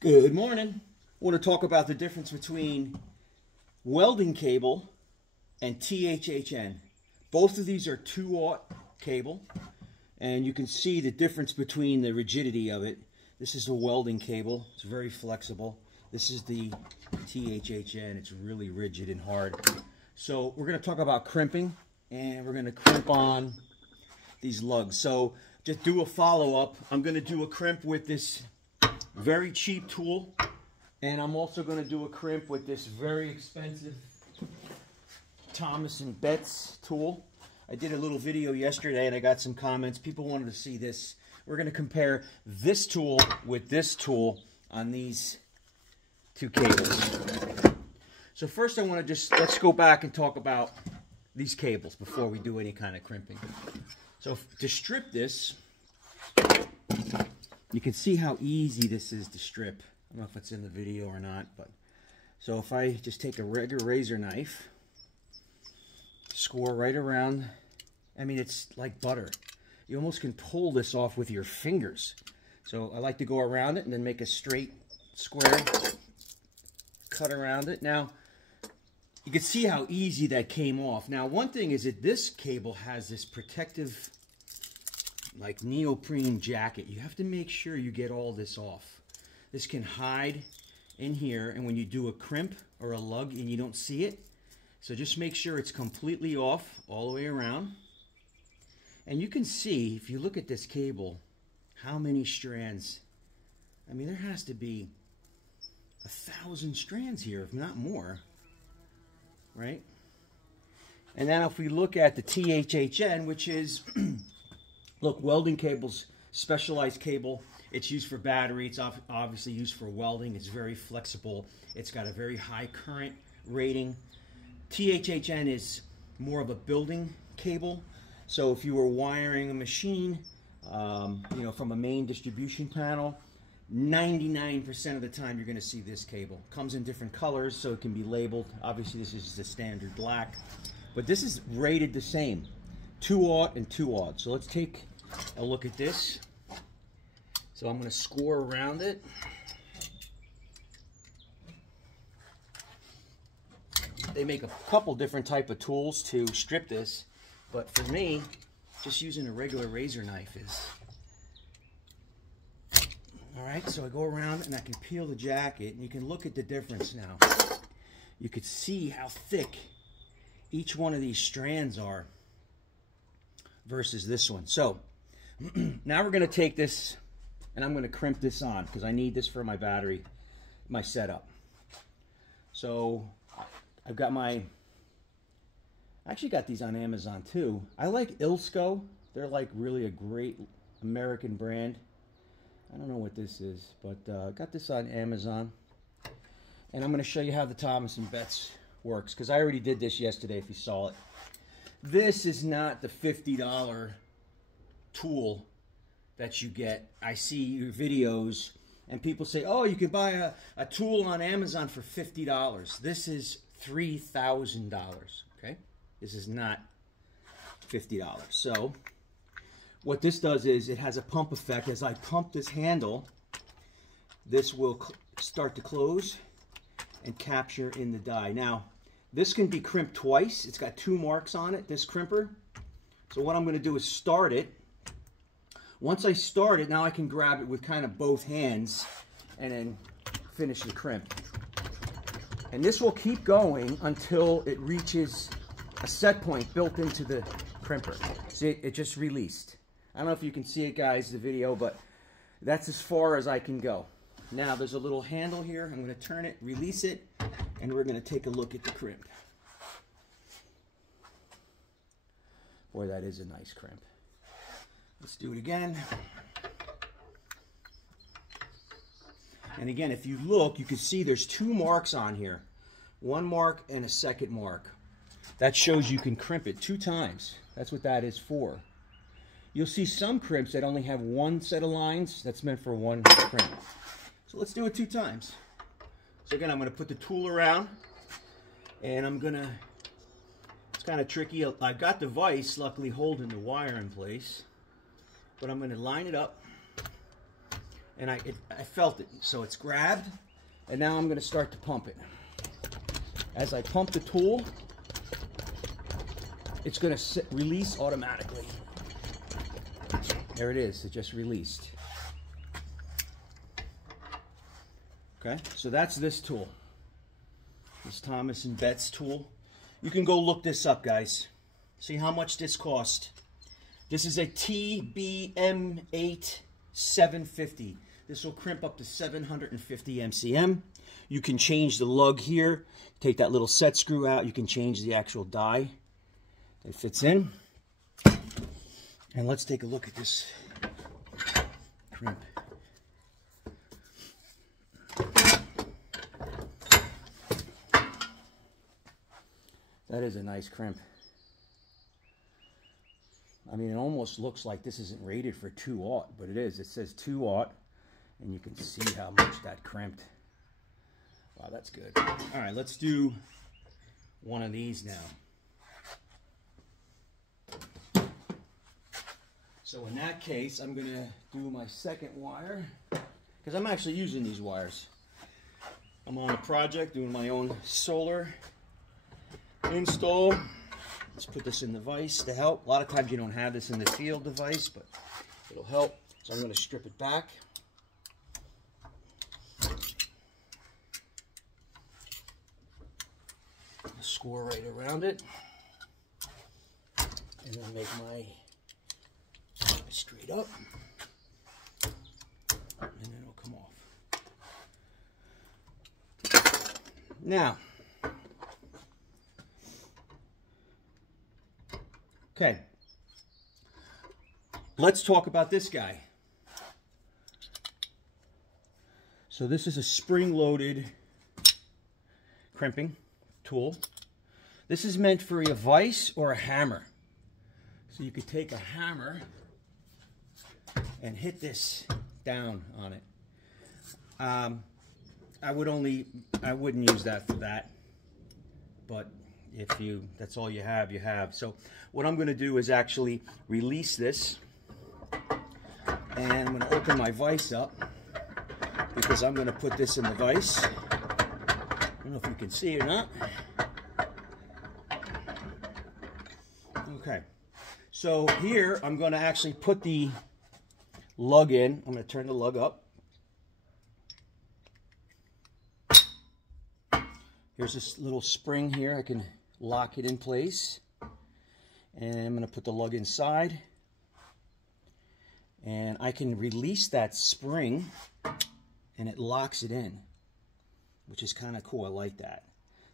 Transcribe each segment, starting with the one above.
Good morning. I want to talk about the difference between welding cable and THHN. Both of these are 2/0 cable, and you can see the difference between the rigidity of it. This is a welding cable. It's very flexible. This is the THHN. It's really rigid and hard. So we're going to talk about crimping, and we're going to crimp on these lugs. So just do a follow-up. I'm going to do a crimp with this very cheap tool, and I'm also going to do a crimp with this very expensive Thomas & Betts tool. I did a little video yesterday and I got some comments. People wanted to see this. We're going to compare this tool with this tool on these two cables. So first I want to let's go back and talk about these cables before we do any kind of crimping. So to strip this, you can see how easy this is to strip. I don't know if it's in the video or not, but so if I just take a regular razor knife, score right around, I mean, it's like butter. You almost can pull this off with your fingers. So I like to go around it and then make a straight square cut around it. Now, you can see how easy that came off. Now, one thing is that this cable has this protective, like neoprene jacket. You have to make sure you get all this off. This can hide in here, and when you do a crimp or a lug and you don't see it, so just make sure it's completely off all the way around. And you can see, if you look at this cable, how many strands. I mean, there has to be 1,000 strands here, if not more, right? And then if we look at the THHN, which is look, welding cable's specialized cable. It's used for battery. It's obviously used for welding. It's very flexible. It's got a very high current rating. THHN is more of a building cable. So if you were wiring a machine, you know, from a main distribution panel, 99% of the time you're going to see this cable. Comes in different colors, so it can be labeled. Obviously, this is the standard black, but this is rated the same. 2/0 and 2/0. So let's take a look at this. So I'm going to score around it. They make a couple different type of tools to strip this, but for me, just using a regular razor knife is. Alright, so I go around and I can peel the jacket, and you can look at the difference now. You could see how thick each one of these strands are versus this one. So now we're going to take this and I'm going to crimp this on because I need this for my battery, my setup. So I've got I actually got these on Amazon too. I like Ilsco. They're like really a great American brand. I don't know what this is, but I got this on Amazon. And I'm going to show you how the Thomas & Betts works because I already did this yesterday if you saw it. This is not the $50 tool that you get. I see your videos and people say, oh, you can buy a tool on Amazon for $50. This is $3,000, okay? This is not $50. So what this does is it has a pump effect. As I pump this handle, this will start to close and capture in the die. Now, this can be crimped twice. It's got 2 marks on it, this crimper. So what I'm going to do is start it. Once I start it, now I can grab it with kind of both hands and then finish the crimp. And this will keep going until it reaches a set point built into the crimper. See, it just released. I don't know if you can see it, guys, the video, but that's as far as I can go. Now, there's a little handle here. I'm going to turn it, release it, and we're going to take a look at the crimp. Boy, that is a nice crimp. Let's do it again. And again, if you look, you can see there's 2 marks on here. 1 mark and a second mark. That shows you can crimp it 2 times. That's what that is for. You'll see some crimps that only have 1 set of lines. That's meant for 1 crimp. So let's do it 2 times. So again, I'm going to put the tool around, and I'm going to, it's kind of tricky. I've got the vise, luckily, holding the wire in place, but I'm going to line it up and I felt it. So it's grabbed, and now I'm going to start to pump it. As I pump the tool, it's going to release automatically. There it is. It just released. Okay, so that's this tool. This Thomas & Betts tool. You can go look this up, guys. See how much this cost. This is a TBM8 750. This will crimp up to 750 MCM. You can change the lug here. Take that little set screw out. You can change the actual die that fits in. And let's take a look at this crimp. That is a nice crimp. I mean, it almost looks like this isn't rated for 2/0, but it is. It says 2/0, and you can see how much that crimped. Wow, that's good. All right, let's do one of these now. So in that case, I'm going to do my second wire, because I'm actually using these wires. I'm on a project doing my own solar install. Let's put this in the vise to help. A lot of times you don't have this in the field device, but it'll help. So I'm going to strip it back. Score right around it. And then make my straight up. And then it'll come off. Now, okay, let's talk about this guy. So this is a spring-loaded crimping tool. This is meant for a vise or a hammer. So you could take a hammer and hit this down on it. I wouldn't use that for that, but if that's all you have, you have. So what I'm going to do is actually release this, and I'm going to open my vise up, because I'm going to put this in the vise. I don't know if you can see it or not. Okay, so here I'm going to actually put the lug in. I'm going to turn the lug up. Here's this little spring here. I can lock it in place. And I'm going to put the lug inside. And I can release that spring, and it locks it in, which is kind of cool. I like that.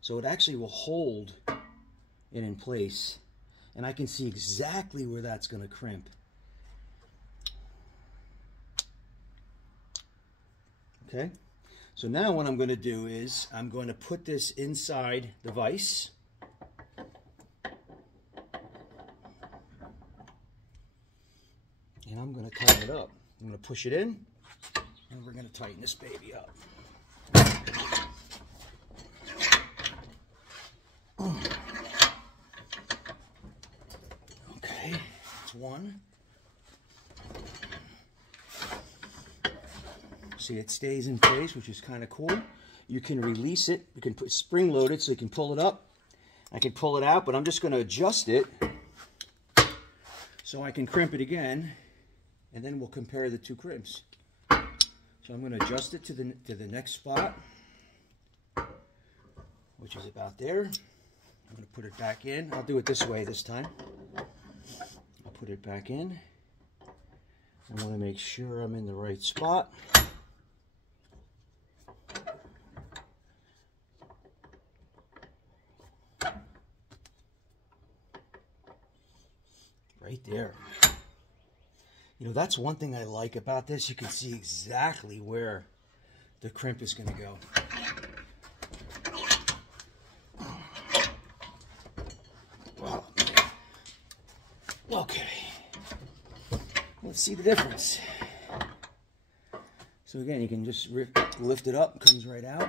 So it actually will hold it in place. And I can see exactly where that's going to crimp. Okay, so now what I'm going to do is I'm going to put this inside the vise. And I'm going to tighten it up. I'm going to push it in, and we're going to tighten this baby up. Okay, that's one. See, it stays in place, which is kind of cool. You can release it. You can put spring loaded, so you can pull it up. I can pull it out, but I'm just going to adjust it so I can crimp it again, and then we'll compare the two crimps. So I'm going to adjust it to the next spot, which is about there. I'm going to put it back in. I'll do it this way this time. I'll put it back in. I want to make sure I'm in the right spot. Right there. You know, that's one thing I like about this. You can see exactly where the crimp is going to go. Wow. Okay. Let's see the difference. So again, you can just lift it up, it comes right out.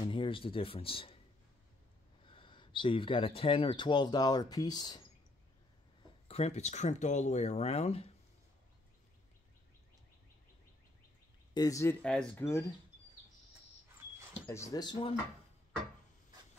And here's the difference. So you've got a $10 or $12 piece crimp. It's crimped all the way around. Is it as good as this one?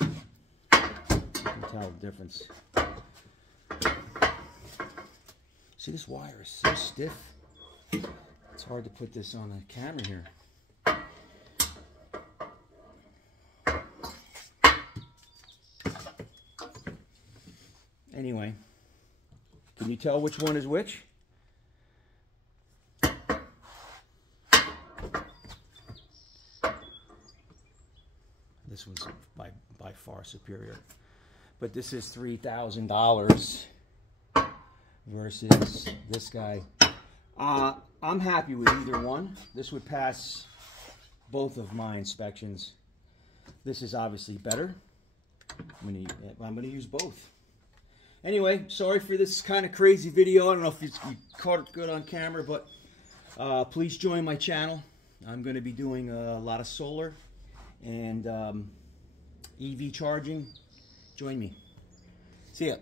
You can tell the difference. See, this wire is so stiff. It's hard to put this on a camera here. Anyway, can you tell which one is which? This one's by far superior. But this is $3,000 versus this guy. I'm happy with either one. This would pass both of my inspections. This is obviously better. I'm gonna use both. Anyway, sorry for this kind of crazy video. I don't know if you caught it good on camera, but please join my channel. I'm going to be doing a lot of solar and EV charging. Join me. See ya.